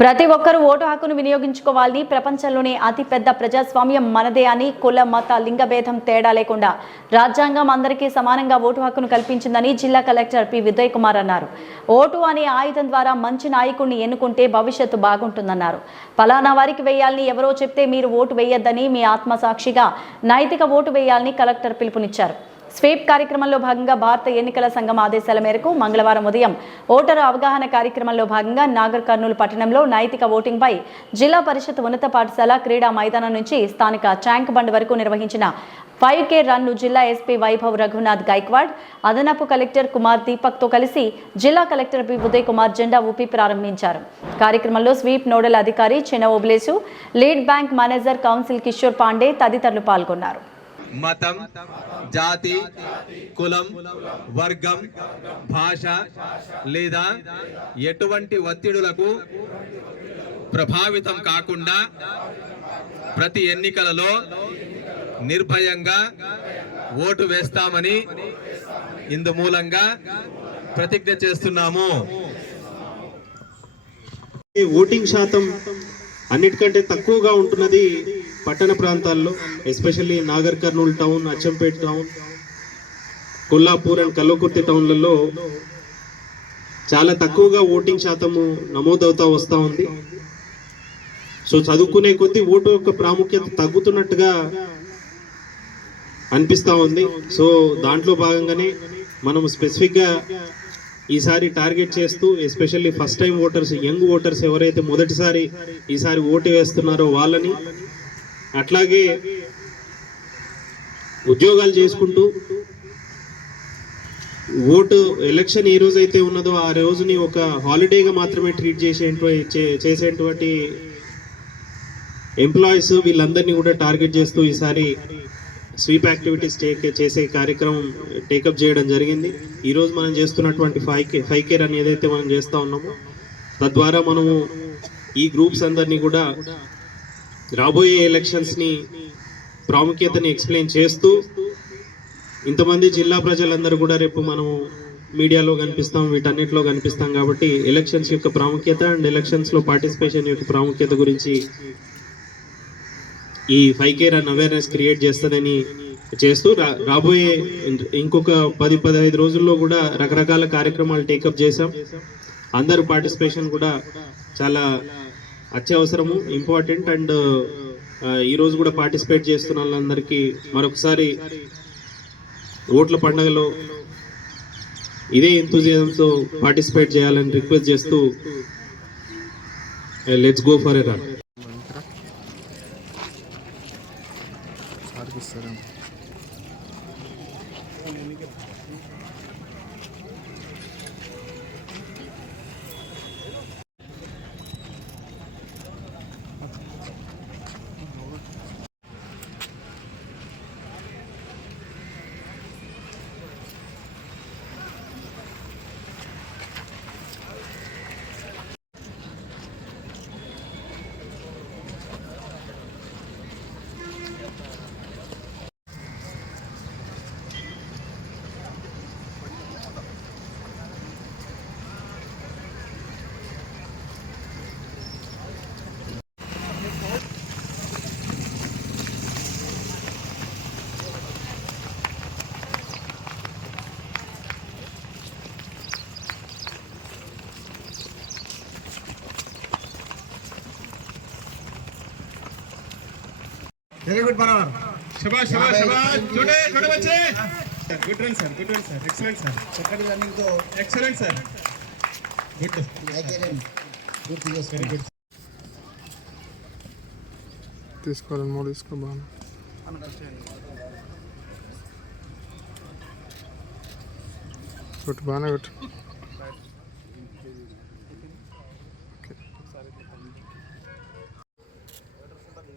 ప్రతి ఒక్కరూ ఓటు హక్కును వినియోగించుకోవాలని ప్రపంచంలోనే అతిపెద్ద ప్రజాస్వామ్యం మనదే అని కుల మత లింగ భేదం తేడా లేకుండా రాజ్యాంగం అందరికీ సమానంగా ఓటు హక్కును కల్పించిందని జిల్లా కలెక్టర్ పి. విజయ్ కుమార్ అన్నారు. ఓటు అనే ఆయుధం ద్వారా మంచి నాయకుడిని ఎన్నుకుంటే భవిష్యత్తు బాగుంటుందన్నారు. ఫలానా వారికి వేయాలని ఎవరో చెప్తే మీరు ఓటు వేయొద్దని మీ ఆత్మసాక్షిగా నైతిక ఓటు వేయాలని కలెక్టర్ పిలుపునిచ్చారు. స్వీప్ కార్యక్రమంలో భాగంగా భారత ఎన్నికల సంఘం ఆదేశాల మేరకు మంగళవారం ఉదయం ఓటరు అవగాహన కార్యక్రమంలో భాగంగా నాగర్ కర్నూలు పట్టణంలో నైతిక ఓటింగ్పై జిల్లా పరిషత్ ఉన్నత పాఠశాల క్రీడా మైదానం నుంచి స్థానిక ట్యాంక్ బండ్ వరకు నిర్వహించిన ఫైవ్ కే రన్ను జిల్లా ఎస్పీ వైభవ్ రఘునాథ్ గైక్వాడ్ అదనపు కలెక్టర్ కుమార్ దీపక్తో కలిసి జిల్లా కలెక్టర్ బి ఉదయ్ కుమార్ జెండా ఊపి ప్రారంభించారు. కార్యక్రమంలో స్వీప్ నోడల్ అధికారి Chinna Obulesu lead bank manager council Kishore Pandey తదితరులు పాల్గొన్నారు. మతం జాతి కులం వర్గం భాష లేదా ఎటువంటి ఒత్తిడులకు ప్రభావితం కాకుండా ప్రతి ఎన్నికలలో నిర్భయంగా ఓటు వేస్తామని ఇందు మూలంగా ప్రతిజ్ఞ చేస్తున్నాము. ఈ ఓటింగ్ శాతం అన్నిటికంటే తక్కువగా ఉంటున్నది పట్టణ ప్రాంతాల్లో especially Nagar Kurnool town Achampet town Kollapur and Kalwakurthy టౌన్లలో చాలా తక్కువగా ఓటింగ్ శాతము నమోదవుతా వస్తూ ఉంది. సో చదువుకునే కొద్దీ ఓటు యొక్క ప్రాముఖ్యత తగ్గుతున్నట్టుగా అనిపిస్తూ ఉంది. సో దాంట్లో భాగంగానే మనం స్పెసిఫిక్గా ఈసారి టార్గెట్ చేస్తూ especially first time voters young voters ఎవరైతే మొదటిసారి ఈసారి ఓటు వేస్తున్నారో వాళ్ళని అట్లాగే ఉద్యోగాలు చేసుకుంటూ ఓటు ఎలక్షన్ ఏ రోజైతే ఉన్నదో ఆ రోజుని ఒక హాలిడేగా మాత్రమే ట్రీట్ చేసే చేసేటువంటి ఎంప్లాయీస్ వీళ్ళందరినీ కూడా టార్గెట్ చేస్తూ ఈసారి స్వీప్ యాక్టివిటీస్ టేక్ చేసే కార్యక్రమం టేకప్ చేయడం జరిగింది. ఈరోజు మనం చేస్తున్నటువంటి ఫైవ్ కే ఫైవ్ కేర్ అని ఏదైతే మనం చేస్తూ ఉన్నామో తద్వారా మనము ఈ గ్రూప్స్ అందరినీ కూడా రాబోయే ఎలక్షన్స్ని ప్రాముఖ్యతని ఎక్స్ప్లెయిన్ చేస్తూ ఇంతమంది జిల్లా ప్రజలందరూ కూడా రేపు మనము మీడియాలో కనిపిస్తాం వీటన్నిటిలో కనిపిస్తాం కాబట్టి ఎలక్షన్స్ యొక్క ప్రాముఖ్యత అండ్ ఎలక్షన్స్లో పార్టిసిపేషన్ యొక్క ప్రాముఖ్యత గురించి ఈ five care and awareness create చేస్తుందని చేస్తూ రా- రాబోయే ఇంకొక పది పదహైదు రోజుల్లో కూడా రకరకాల కార్యక్రమాలు టేకప్ చేశాం. అందరు పార్టిసిపేషన్ కూడా చాలా అత్యవసరము ఇంపార్టెంట్ అండ్ ఈరోజు కూడా పార్టిసిపేట్ చేస్తున్న వాళ్ళందరికీ మరొకసారి ఓట్ల పండగలో ఇదే ఎంతూజియంతో పార్టిసిపేట్ చేయాలని రిక్వెస్ట్ చేస్తూ let's go for a run very good బరాబర్ శభాష్ శభాష్ శభాష్ చూడే చూడే వచ్చే sir good run sir good run sir excellent sir చక్కటి రన్నింగ్ తో excellent sir good good very good తీసుకోవాలని మూడు తీసుకో బాగా కొట్టు బాగానే కొట్టు